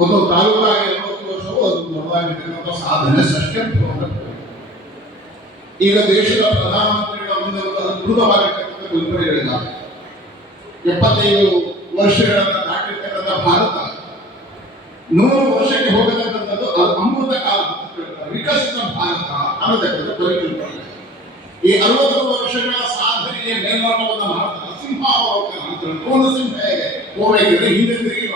ಒಂದು ತಾಲೂಕಾಗಿ ಎಂಬತ್ತು ವರ್ಷವು ಅದು ಸಾಧನೆ ಸೃಷ್ಟಿಯಾಗ್ತದೆ ಈಗ ದೇಶದ ಪ್ರಧಾನಮಂತ್ರಿಗಳ ಮುಂದೆ ಅದ್ಭುತವಾಗಿರ್ತಕ್ಕಂಥ ಕಲ್ಪನೆಗಳಿದ್ದಾವೆ ಎಪ್ಪತ್ತೈದು ವರ್ಷಗಳನ್ನ ದಾಟಿರ್ತಕ್ಕಂಥ ಭಾರತ ನೂರು ವರ್ಷಕ್ಕೆ ಹೋಗತಕ್ಕಂಥದ್ದು ಅದು ಅಮೃತ ಕಾಲ. ವಿಕಸಿತ ಭಾರತ ಅನ್ನತಕ್ಕಂಥ ಪರಿಕಲ್ಪನೆ. ಈ ಅರವತ್ತು ವರ್ಷಗಳ ಸಾಧನೆಯ ಮೇಲ್ನೋಟವನ್ನು ಮಾಡ್ತಾರೆ. ಸಿಂಹಾವಲೋಕನ ಅಂತ ಸಿಂಹ ಹೇಗೆ? ಹೋಗಬೇಕಿದ್ರೆ ಹಿಂದೆ ತಿರುಗಿ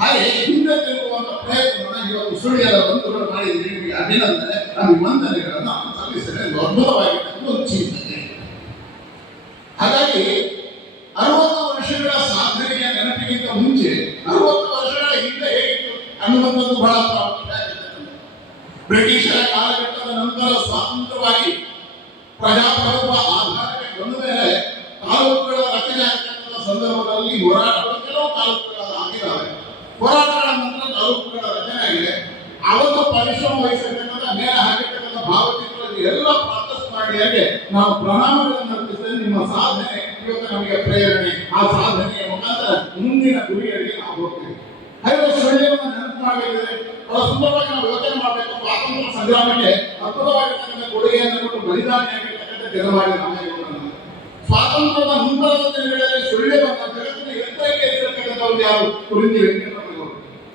ಹಾಗೆ? ಪ್ರಯತ್ನ ಪ್ರಯತ್ನವನ್ನ ಇವತ್ತು ಸುಳ್ಯದ ಬಂಧುಗಳು ಮಾಡಿದ್ರೆ. ನಿಮಗೆ ಅಭಿನಂದನೆ. ಅಭಿವಂದನೆಗಳನ್ನು ನಾನು ಸಲ್ಲಿಸಿದ್ರೆ ಅದ್ಭುತವಾಗಿರ್ತಕ್ಕಂಥ ಒಂದು ಚಿಂತನೆ. ಹಾಗಾಗಿ ಅರವತ್ತು ವರ್ಷಗಳ ಸಾಧನೆಯ ನೆನಪಿಗಿಂತ ಮುಂಚೆ ಅರವತ್ತು ವರ್ಷಗಳ ಹಿಂದೆ ಹೇಗಿತ್ತು ಅನ್ನುವಂಥದ್ದು ಬಹಳ ಬ್ರಿಟಿಷರ ಕಾಲಘಟ್ಟದ ನಂತರ ಸ್ವತಂತ್ರವಾಗಿ ಪ್ರಜಾಪ್ರಭುತ್ವ ಆಧಾರಕ್ಕೆ ಆಗಿದೆ. ಅವತ್ತು ಪರಿಶ್ರಮ ವಹಿಸಿರ್ತಕ್ಕಂಥ ಮೇಲೆ ಹಾಕಿರ್ತಕ್ಕಂಥ ಭಾವಚಿತ್ರದಲ್ಲಿ ಎಲ್ಲ ಪ್ರಾರ್ಥಸ್ ಮಾಡಿಯಾಗೆ ನಾವು ಪ್ರಣಾಮಗಳನ್ನು ಅರ್ಪಿಸಿದ್ರೆ ನಿಮ್ಮ ಸಾಧನೆ ಇವತ್ತು ನಮಗೆ ಪ್ರೇರಣೆ. ಆ ಸಾಧನೆಯ ಮುಖಾಂತರ ಮುಂದಿನ ಗುರಿಯಲ್ಲಿ ನಾವು ಹೋಗ್ತೇವೆ. ಹಾಗೆ ಸುಳ್ಯವನ್ನು ನೆನಪು ಮಾಡಿದರೆ ಬಹಳ ಸುಂದರವಾಗಿ ನಾವು ಯೋಚನೆ ಮಾಡಬೇಕು. ಸ್ವಾತಂತ್ರ್ಯ ಸಂಗ್ರಾಮಕ್ಕೆ ಅದ್ಭುತವಾಗಿರ್ತಕ್ಕಂಥ ಕೊಡುಗೆಯನ್ನು ಕೊಟ್ಟು ಬಲಿದಾನಿಯಾಗಿರ್ತಕ್ಕಂಥ ಜನವಾಡಿ ರಾಮೇಗೌಡರನ್ನು ಸ್ವಾತಂತ್ರ್ಯದ ನಂತರದ ದಿನಗಳಲ್ಲಿ ಬಂದ ಜಗತ್ತಿನ ಎತ್ತರಕ್ಕೆ ಇರತಕ್ಕಂಥವ್ರು ಯಾರು? ಕುರಿತು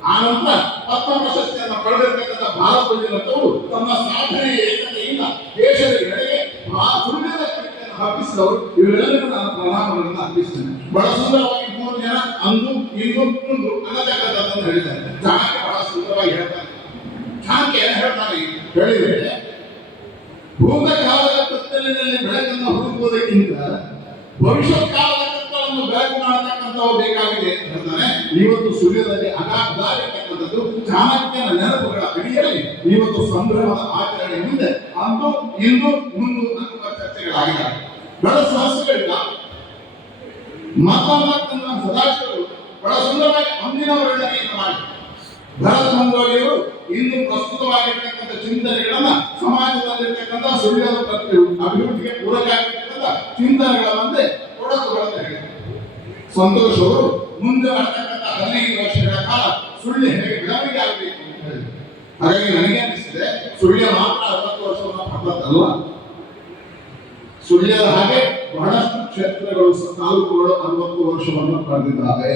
ಆ ನಂತರ ಪದ್ಮ ಪ್ರಶಸ್ತಿಯನ್ನು ಪಡೆದಿರ್ತಕ್ಕಂಥ ಭಾರತದವರು ತಮ್ಮ ಸಾಧನೆಯ ಏಕತೆಯಿಂದ ದೇಶದ ಎಡೆಗೆ ಆ ಸುಳ್ಯದ ಕೀರ್ತಿಯನ್ನು ಹಬ್ಬಿಸಿದವರು ಇವರೆಲ್ಲರಿಗೂ ನಾನು ಪ್ರಣಾಮಗಳನ್ನು ಅರ್ಪಿಸ್ತೇನೆ. ಬಹಳ ಸುಂದರವಾಗಿ ಮೂರು ಜನ ಅಂದು, ಇಂದು, ಮುಂದು ಅನ್ನತಕ್ಕಂಥದ್ದನ್ನು ಹೇಳಿದ್ದಾರೆ. ಚಾಣಕ್ಯ ಬಹಳ ಸುಂದರವಾಗಿ ಹೇಳ್ತಾರೆ. ಚಾಣಕ್ಯ ಏನು ಹೇಳ್ತಾರೆ ಹೇಳಿದರೆ ಭೂತಕಾಲದ ಕತ್ತಲಿನಲ್ಲಿ ಬೆಳಕನ್ನು ಹುಡುಕುವುದಕ್ಕಿಂತ ಭವಿಷ್ಯತ್ ಕತ್ತಲನ್ನು ಬೆಳಕು ಮಾಡತಕ್ಕಂಥವ್ರು ಬೇಕಾಗಿದೆ ಅಂತ ಹೇಳ್ತಾನೆ ಇವತ್ತು ಸೂರ್ಯದಲ್ಲಿ ಅಗಾಧಾರಿರ್ತಕ್ಕಂಥದ್ದು ಚಾಣಕ್ಯನ ನೆನಪುಗಳ ಅಡಿಯಲ್ಲಿ ಇವತ್ತು ಸಂಭ್ರಮದ ಆಚರಣೆ ಮುಂದೆ ಅಂದು, ಇಂದು, ಮುಂದು ಅನ್ನುವ ಚರ್ಚೆಗಳಾಗಿದೆ ಬಹಳ ಸಹಸ್ರಗಳಿಂದ ಮಾತಾಡ್ತಕ್ಕಂಥ ಸದಾಶಿವರು ಬಹಳ ಸುಂದರವಾಗಿ ಅಂದಿನ ವರ್ಣನೆಯನ್ನು ಮಾಡಿ. ಭರತ ಮಂಗೋಲಿಯವರು ಇಂದು ಪ್ರಸ್ತುತವಾಗಿರ್ತಕ್ಕಂಥ ಚಿಂತನೆಗಳನ್ನ ಸಮಾಜದಲ್ಲಿರ್ತಕ್ಕಂಥ ಸುಳ್ಯದ ಅಭಿವೃದ್ಧಿಗೆ ಪೂರಕ ಆಗಿರ್ತಕ್ಕಂಥ ಚಿಂತನೆಗಳ ಮುಂದೆ ಸಂತೋಷ್ ಅವರು ಮುಂದೆ ಬರ್ತಕ್ಕಂಥ ಹದಿನೈದು ವರ್ಷಗಳ ಕಾಲ ಸುಳ್ಯ ಹೇಗೆ ಬೆಳವಣಿಗೆ ಆಗಬೇಕು ಅಂತ ಹೇಳಿ ಹಾಗಾಗಿ ನನಗೆ ಅನಿಸಿದೆ, ಸುಳ್ಯ ಮಾತ್ರ ಅರವತ್ತು ವರ್ಷವನ್ನು ಪಡೆದದ್ದಲ್ಲ ಸುಳ್ಯದ ಹಾಗೆ ಬಹಳಷ್ಟು ಕ್ಷೇತ್ರಗಳು ತಾಲೂಕುಗಳು ಅರವತ್ತು ವರ್ಷವನ್ನು ಪಡೆದಿದ್ದಾವೆ.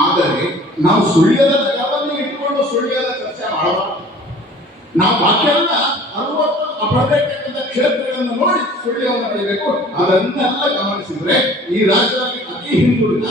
ಆದರೆ ನಾವು ಸುಳ್ಯದ ಜಗವನ್ನು ಇಟ್ಕೊಂಡು ಸುಳ್ಯದ ಚರ್ಚೆ ಮಾಡಬಾರದು. ನಾವು ಬಾಕಿಯನ್ನ ಅರವತ್ತು ಪಡೆದಿರ್ತಕ್ಕಂಥ ಕ್ಷೇತ್ರಗಳನ್ನು ನೋಡಿ ಸುಳ್ಯವನ್ನು ಬೆಳಿಬೇಕು ಅದನ್ನೆಲ್ಲ ಗಮನಿಸಿದ್ರೆ ಈ ರಾಜ್ಯದಲ್ಲಿ ಅತಿ ಹಿಂದುಳಿದ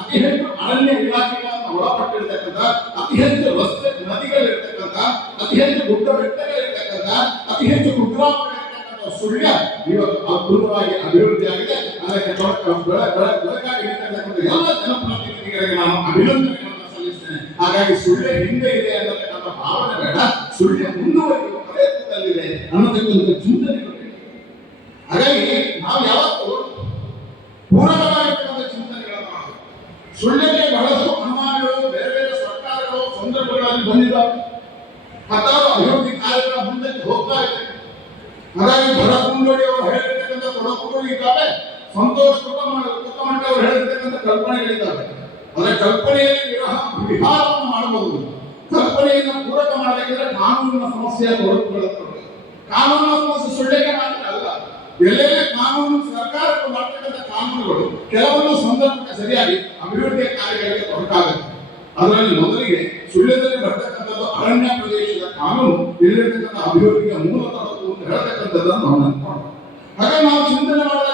ಅತಿ ಹೆಚ್ಚು ಅರಣ್ಯ ಇಲಾಖೆಗಳನ್ನ ಒಳಪಟ್ಟಿರ್ತಕ್ಕಂಥ, ಅತಿ ಹೆಚ್ಚು ರಸ್ತೆ ನದಿಗಳಿರ್ತಕ್ಕಂಥ, ಅತಿ ಹೆಚ್ಚು ಗುಡ್ಡ ಬೆಟ್ಟಗಳಿರ್ತಕ್ಕಂಥ ಅತಿ ಹೆಚ್ಚು ಕುಗ್ರಾಮಗಳಿರ್ತಕ್ಕಂಥ ಸುಳ್ಯ ಇವತ್ತು ಅದ್ಭುತವಾಗಿ ಅಭಿವೃದ್ಧಿ ಆಗಿದೆ. ಅದಕ್ಕೆ ಬೆಳಕ- ಬೆಳ- ಬೆಳ- ಬೆಳಕಾಗಿ ನಿಂತಿರ್ತಕ್ಕಂಥ ಎಲ್ಲ ಜನಪ್ರತಿನಿಧಿಗಳಿಗೆ ನಾನು ಅಭಿನಂದನೆಗಳನ್ನು ಸಲ್ಲಿಸ್ತೇನೆ. ಹಾಗಾಗಿ ಸುಳ್ಯ ಹಿಂದೆ ಇದೆ ಅನ್ನತಕ್ಕಂಥ ಭಾವನೆ ಬೇಡ. ಸುಳ್ಯ ಮುಂದುವರಿಯುವ ಪ್ರಯತ್ನದಲ್ಲಿದೆ ಅನ್ನತಕ್ಕಂಥ ಚಿಂತನೆ. ಹಾಗಾಗಿ ನಾವು ಯಾವತ್ತು ಪೂರಕವಾಗಿರ್ತಕ್ಕಂಥ ಚಿಂತನೆಗಳನ್ನು ಮಾಡಬೇಕು ಸುಳ್ಯಕ್ಕೆ ಬಹಳಷ್ಟು ಅನುಮಾನಗಳು ಬೇರೆ ಬೇರೆ ಸರ್ಕಾರಗಳು ಸಂದರ್ಭಗಳಲ್ಲಿ ಬಂದಿದ್ದಾವೆ ಹತ್ತಾರು ಅಭಿವೃದ್ಧಿ ಕಾರ್ಯಗಳ ಮುಂದಕ್ಕೆ ಹೋಗ್ತಾ ಇದೆ ಹಾಗಾಗಿ ಭರತ್ ಮುಂಡೋಡಿ ಅವರು ಹೇಳಿರ್ತಕ್ಕಂಥ ತೊಡಕುಗಳು ಇದ್ದಾವೆ. ಸಂತೋಷ್ ಕುಕ್ಕಮಂಡ ಅವರು ಹೇಳಿರ್ತಕ್ಕಂಥ ಕಲ್ಪನೆಗಳಿದ್ದಾವೆ. ಅದರ ಕಲ್ಪನೆಯಲ್ಲಿ ವಿರಹ, ವಿಹಾರವನ್ನು ಮಾಡಬಹುದು. ಕಲ್ಪನೆಯನ್ನು ಪೂರಕ ಮಾಡಬೇಕಿದ್ರೆ ಕಾನೂನಿನ ಸಮಸ್ಯೆಯ ತೊಡಕುಗಳನ್ನು ಕಾನೂನಿನ ಸಮಸ್ಯೆ ಸುಳ್ಳಿಗೆ ಮಾತ್ರ ಅಲ್ಲ. ಎಲ್ಲೆಲ್ಲಿ ಕಾನೂನು ಸರ್ಕಾರಕ್ಕೆ ಮಾಡ್ತಕ್ಕಂಥ ಕಾನೂನುಗಳು ಕೆಲವೊಂದು ಸಂದರ್ಭಕ್ಕೆ ಸರಿಯಾಗಿ ಅಭಿವೃದ್ಧಿಯ ಕಾರ್ಯಗಳಿಗೆ ತೊಡಕಾಗುತ್ತೆ ಅದರಲ್ಲಿ ಮೊದಲಿಗೆ ಸುಳ್ಯದಲ್ಲಿ ಬರ್ತಕ್ಕಂಥದ್ದು ಅರಣ್ಯ ಪ್ರದೇಶದ ಕಾನೂನು, ಇಲ್ಲಿರ್ತಕ್ಕಂಥ ಅಭಿವೃದ್ಧಿಯ ಮೂಲ ತೊಡಕು ಅಂತ ಹೇಳ್ತಕ್ಕಂಥದ್ದನ್ನು ನಾವು ನೆನಪು ಹಾಗೆ ನಾವು ಚಿಂತನೆ ಮಾಡಿದಾಗ